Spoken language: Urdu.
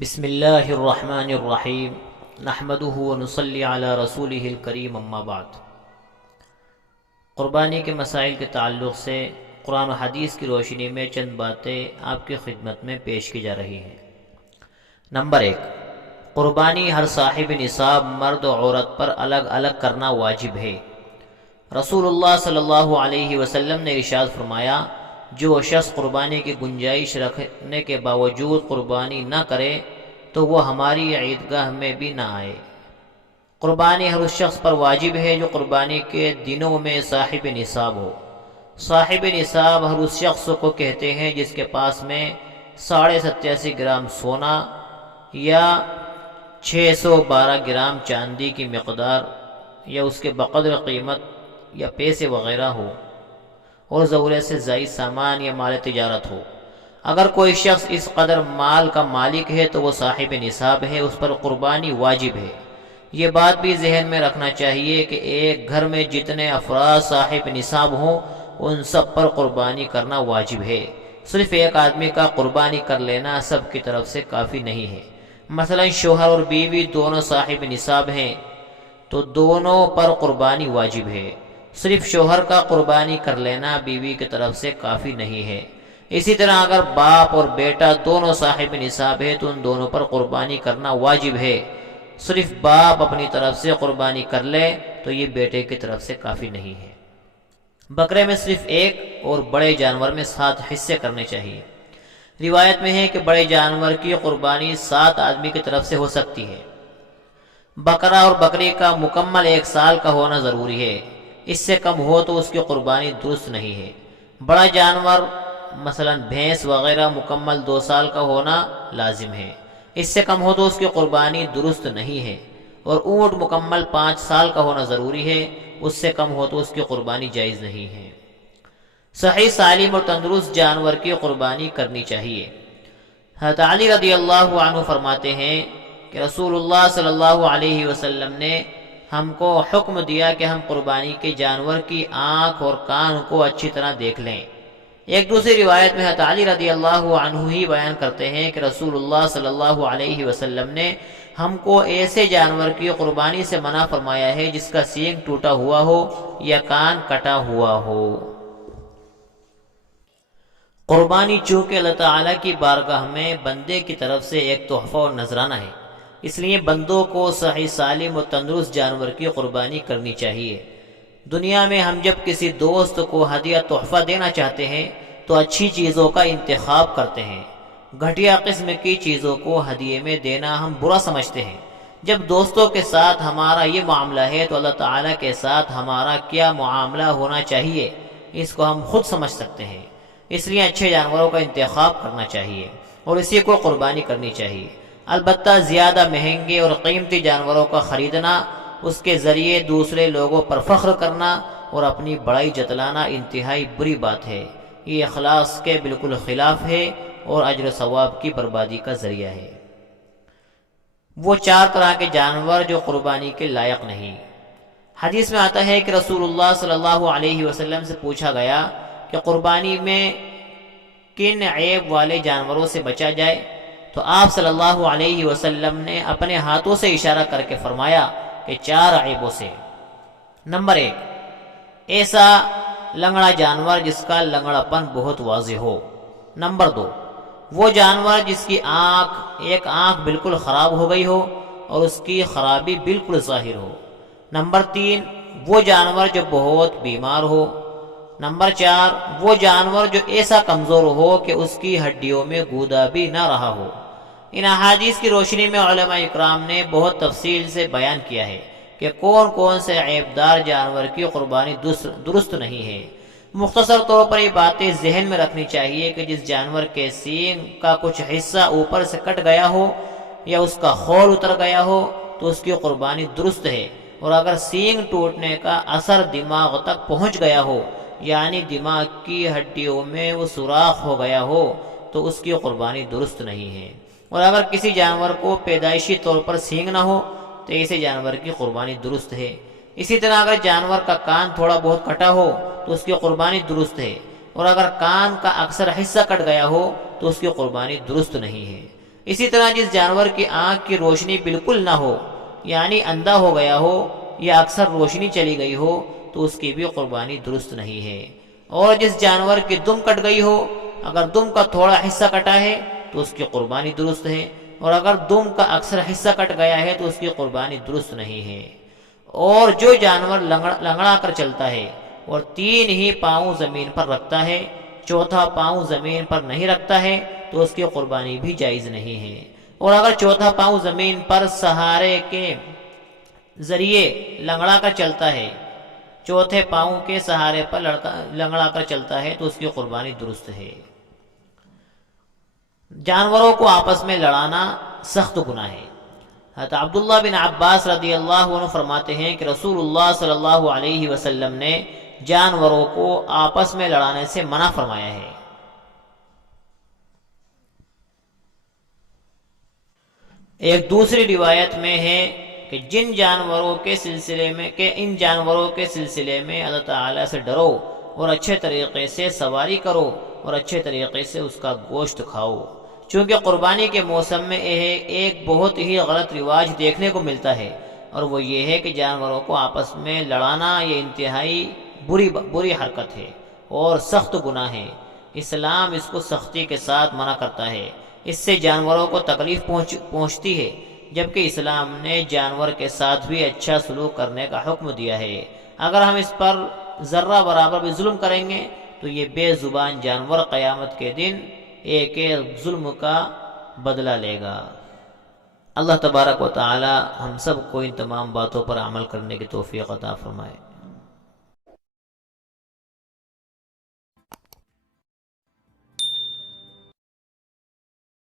بسم اللہ الرحمن الرحیم نحمدہ ونصلی علی رسولہ الکریم اما بعد۔ قربانی کے مسائل کے تعلق سے قرآن و حدیث کی روشنی میں چند باتیں آپ کی خدمت میں پیش کی جا رہی ہیں۔ نمبر 1، قربانی ہر صاحب نصاب مرد و عورت پر الگ الگ کرنا واجب ہے۔ رسول اللہ صلی اللہ علیہ وسلم نے ارشاد فرمایا، جو شخص قربانی کی گنجائش رکھنے کے باوجود قربانی نہ کرے تو وہ ہماری عیدگاہ میں بھی نہ آئے۔ قربانی ہر اس شخص پر واجب ہے جو قربانی کے دنوں میں صاحب نصاب ہو۔ صاحب نصاب ہر اس شخص کو کہتے ہیں جس کے پاس میں 87.5 گرام سونا یا 612 گرام چاندی کی مقدار یا اس کے بقدر قیمت یا پیسے وغیرہ ہو اور ضرورت سے زائد سامان یا مال تجارت ہو۔ اگر کوئی شخص اس قدر مال کا مالک ہے تو وہ صاحب نصاب ہے، اس پر قربانی واجب ہے۔ یہ بات بھی ذہن میں رکھنا چاہیے کہ ایک گھر میں جتنے افراد صاحب نصاب ہوں ان سب پر قربانی کرنا واجب ہے۔ صرف ایک آدمی کا قربانی کر لینا سب کی طرف سے کافی نہیں ہے۔ مثلا شوہر اور بیوی دونوں صاحب نصاب ہیں تو دونوں پر قربانی واجب ہے۔ صرف شوہر کا قربانی کر لینا بیوی کی طرف سے کافی نہیں ہے۔ اسی طرح اگر باپ اور بیٹا دونوں صاحب نصاب ہے تو ان دونوں پر قربانی کرنا واجب ہے۔ صرف باپ اپنی طرف سے قربانی کر لے تو یہ بیٹے کی طرف سے کافی نہیں ہے۔ بکرے میں صرف ایک اور بڑے جانور میں 7 حصے کرنے چاہیے۔ روایت میں ہے کہ بڑے جانور کی قربانی 7 آدمی کی طرف سے ہو سکتی ہے۔ بکرا اور بکری کا مکمل 1 سال کا ہونا ضروری ہے، اس سے کم ہو تو اس کی قربانی درست نہیں ہے۔ بڑا جانور مثلا بھینس وغیرہ مکمل 2 سال کا ہونا لازم ہے، اس سے کم ہو تو اس کی قربانی درست نہیں ہے۔ اور اونٹ مکمل 5 سال کا ہونا ضروری ہے، اس سے کم ہو تو اس کی قربانی جائز نہیں ہے۔ صحیح سالم اور تندرست جانور کی قربانی کرنی چاہیے۔ حضرت علی رضی اللہ عنہ فرماتے ہیں کہ رسول اللہ صلی اللہ علیہ وسلم نے ہم کو حکم دیا کہ ہم قربانی کے جانور کی آنکھ اور کان کو اچھی طرح دیکھ لیں۔ ایک دوسری روایت میں حضرت علی رضی اللہ عنہ ہی بیان کرتے ہیں کہ رسول اللہ صلی اللہ علیہ وسلم نے ہم کو ایسے جانور کی قربانی سے منع فرمایا ہے جس کا سینگ ٹوٹا ہوا ہو یا کان کٹا ہوا ہو۔ قربانی چونکہ اللہ تعالیٰ کی بارگاہ میں بندے کی طرف سے ایک تحفہ اور نذرانہ ہے، اس لیے بندوں کو صحیح سالم و تندرست جانور کی قربانی کرنی چاہیے۔ دنیا میں ہم جب کسی دوست کو ہدیہ تحفہ دینا چاہتے ہیں تو اچھی چیزوں کا انتخاب کرتے ہیں۔ گھٹیا قسم کی چیزوں کو ہدیے میں دینا ہم برا سمجھتے ہیں۔ جب دوستوں کے ساتھ ہمارا یہ معاملہ ہے تو اللہ تعالیٰ کے ساتھ ہمارا کیا معاملہ ہونا چاہیے اس کو ہم خود سمجھ سکتے ہیں۔ اس لیے اچھے جانوروں کا انتخاب کرنا چاہیے اور اسی کو قربانی کرنی چاہیے۔ البتہ زیادہ مہنگے اور قیمتی جانوروں کا خریدنا، اس کے ذریعے دوسرے لوگوں پر فخر کرنا اور اپنی بڑائی جتلانا انتہائی بری بات ہے۔ یہ اخلاص کے بالکل خلاف ہے اور اجر و ثواب کی بربادی کا ذریعہ ہے۔ وہ 4 طرح کے جانور جو قربانی کے لائق نہیں۔ حدیث میں آتا ہے کہ رسول اللہ صلی اللہ علیہ وسلم سے پوچھا گیا کہ قربانی میں کن عیب والے جانوروں سے بچا جائے، تو آپ صلی اللہ علیہ وسلم نے اپنے ہاتھوں سے اشارہ کر کے فرمایا کہ 4 عیبوں سے۔ نمبر 1، ایسا لنگڑا جانور جس کا لنگڑاپن بہت واضح ہو۔ نمبر 2، وہ جانور جس کی ایک آنکھ بالکل خراب ہو گئی ہو اور اس کی خرابی بالکل ظاہر ہو۔ نمبر 3، وہ جانور جو بہت بیمار ہو۔ نمبر 4، وہ جانور جو ایسا کمزور ہو کہ اس کی ہڈیوں میں گودا بھی نہ رہا ہو۔ ان احادیث کی روشنی میں علماء اکرام نے بہت تفصیل سے بیان کیا ہے کہ کون کون سے عیبدار جانور کی قربانی درست نہیں ہے۔ مختصر طور پر یہ باتیں ذہن میں رکھنی چاہیے کہ جس جانور کے سینگ کا کچھ حصہ اوپر سے کٹ گیا ہو یا اس کا خول اتر گیا ہو تو اس کی قربانی درست ہے، اور اگر سینگ ٹوٹنے کا اثر دماغ تک پہنچ گیا ہو یعنی دماغ کی ہڈیوں میں وہ سوراخ ہو گیا ہو تو اس کی قربانی درست نہیں ہے۔ اور اگر کسی جانور کو پیدائشی طور پر سینگ نہ ہو تو ایسے جانور کی قربانی درست ہے۔ اسی طرح اگر جانور کا کان تھوڑا بہت کٹا ہو تو اس کی قربانی درست ہے، اور اگر کان کا اکثر حصہ کٹ گیا ہو تو اس کی قربانی درست نہیں ہے۔ اسی طرح جس جانور کی آنکھ کی روشنی بالکل نہ ہو، یعنی اندھا ہو گیا ہو یا اکثر روشنی چلی گئی ہو، تو اس کی بھی قربانی درست نہیں ہے۔ اور جس جانور کی دم کٹ گئی ہو، اگر دم کا تھوڑا حصہ کٹا ہے تو اس کی قربانی درست ہے، اور اگر دم کا اکثر حصہ کٹ گیا ہے تو اس کی قربانی درست نہیں ہے۔ اور جو جانور لنگڑا کر چلتا ہے اور 3 ہی پاؤں زمین پر رکھتا ہے، چوتھا پاؤں زمین پر نہیں رکھتا ہے، تو اس کی قربانی بھی جائز نہیں ہے۔ اور اگر چوتھا پاؤں زمین پر سہارے کے ذریعے لنگڑا کر چلتا ہے، چوتھے پاؤں کے سہارے پر لنگڑا کر چلتا ہے، تو اس کی قربانی درست ہے۔ جانوروں کو آپس میں لڑانا سخت گناہ ہے۔ حضرت عبداللہ بن عباس رضی اللہ عنہ فرماتے ہیں کہ رسول اللہ صلی اللہ علیہ وسلم نے جانوروں کو آپس میں لڑانے سے منع فرمایا ہے۔ ایک دوسری روایت میں ہے کہ ان جانوروں کے سلسلے میں اللہ تعالیٰ سے ڈرو اور اچھے طریقے سے سواری کرو اور اچھے طریقے سے اس کا گوشت کھاؤ، چونکہ قربانی کے موسم میں ایک بہت ہی غلط رواج دیکھنے کو ملتا ہے، اور وہ یہ ہے کہ جانوروں کو آپس میں لڑانا یہ انتہائی بری حرکت ہے اور سخت گناہ ہے۔ اسلام اس کو سختی کے ساتھ منع کرتا ہے، اس سے جانوروں کو تکلیف پہنچتی ہے، جبکہ اسلام نے جانور کے ساتھ بھی اچھا سلوک کرنے کا حکم دیا ہے۔ اگر ہم اس پر ذرہ برابر بھی ظلم کریں گے تو یہ بے زبان جانور قیامت کے دن ایک ظلم کا بدلہ لے گا۔ اللہ تبارک و تعالی ہم سب کو ان تمام باتوں پر عمل کرنے کی توفیق عطا فرمائے۔